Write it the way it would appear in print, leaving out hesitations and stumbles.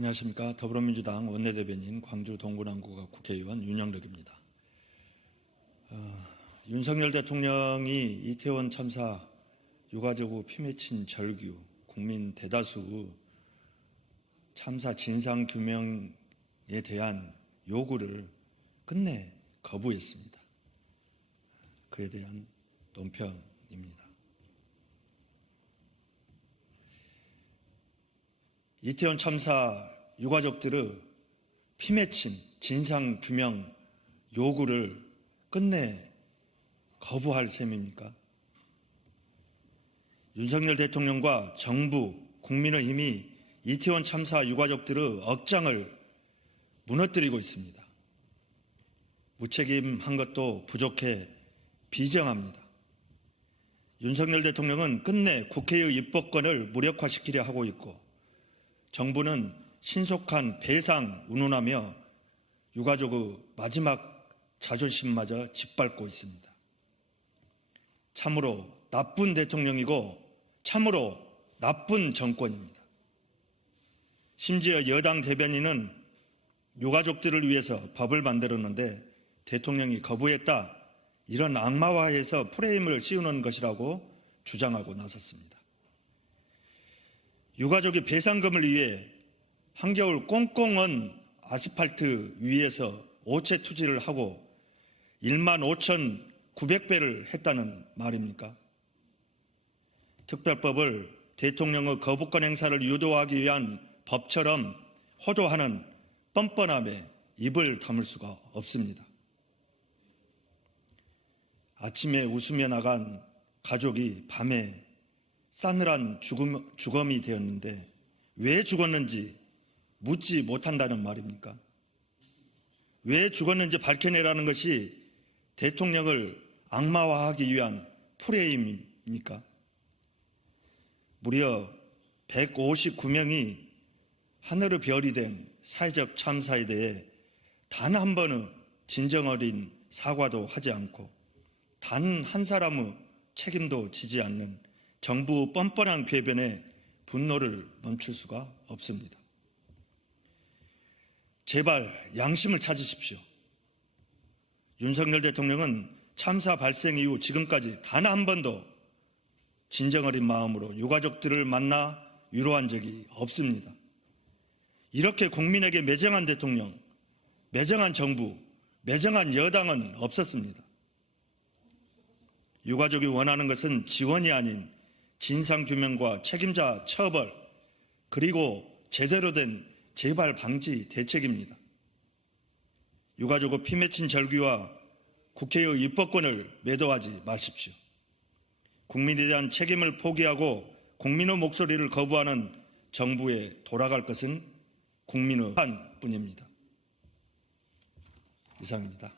안녕하십니까. 더불어민주당 원내대변인 광주 동구남구가 국회의원 윤영덕입니다. 윤석열 대통령이 이태원 참사 유가족 후 피 맺힌 절규, 국민 대다수 참사 진상규명에 대한 요구를 끝내 거부했습니다. 그에 대한 논평입니다. 이태원 참사 유가족들의 피 맺힌 진상규명 요구를 끝내 거부할 셈입니까? 윤석열 대통령과 정부, 국민의힘이 이태원 참사 유가족들의 억장을 무너뜨리고 있습니다. 무책임한 것도 부족해 비정합니다. 윤석열 대통령은 끝내 국회의 입법권을 무력화시키려 하고 있고 정부는 신속한 배상 운운하며 유가족의 마지막 자존심마저 짓밟고 있습니다. 참으로 나쁜 대통령이고 참으로 나쁜 정권입니다. 심지어 여당 대변인은 유가족들을 위해서 법을 만들었는데 대통령이 거부했다, 이런 악마화해서 프레임을 씌우는 것이라고 주장하고 나섰습니다. 유가족이 배상금을 위해 한겨울 꽁꽁 아스팔트 위에서 오체 투지를 하고 15,900배를 했다는 말입니까? 특별법을 대통령의 거부권 행사를 유도하기 위한 법처럼 호도하는 뻔뻔함에 입을 다물 수가 없습니다. 아침에 웃으며 나간 가족이 밤에 싸늘한 죽음이 되었는데 왜 죽었는지 묻지 못한다는 말입니까? 왜 죽었는지 밝혀내라는 것이 대통령을 악마화하기 위한 프레임입니까? 무려 159명이 하늘의 별이 된 사회적 참사에 대해 단 한 번의 진정 어린 사과도 하지 않고 단 한 사람의 책임도 지지 않는 정부 뻔뻔한 궤변에 분노를 멈출 수가 없습니다. 제발 양심을 찾으십시오. 윤석열 대통령은 참사 발생 이후 지금까지 단 한 번도 진정 어린 마음으로 유가족들을 만나 위로한 적이 없습니다. 이렇게 국민에게 매정한 대통령, 매정한 정부, 매정한 여당은 없었습니다. 유가족이 원하는 것은 지원이 아닌 진상규명과 책임자 처벌, 그리고 제대로 된 재발 방지 대책입니다. 유가족의 피 맺힌 절규와 국회의 입법권을 매도하지 마십시오. 국민에 대한 책임을 포기하고 국민의 목소리를 거부하는 정부에 돌아갈 것은 국민의 한 뿐입니다. 이상입니다.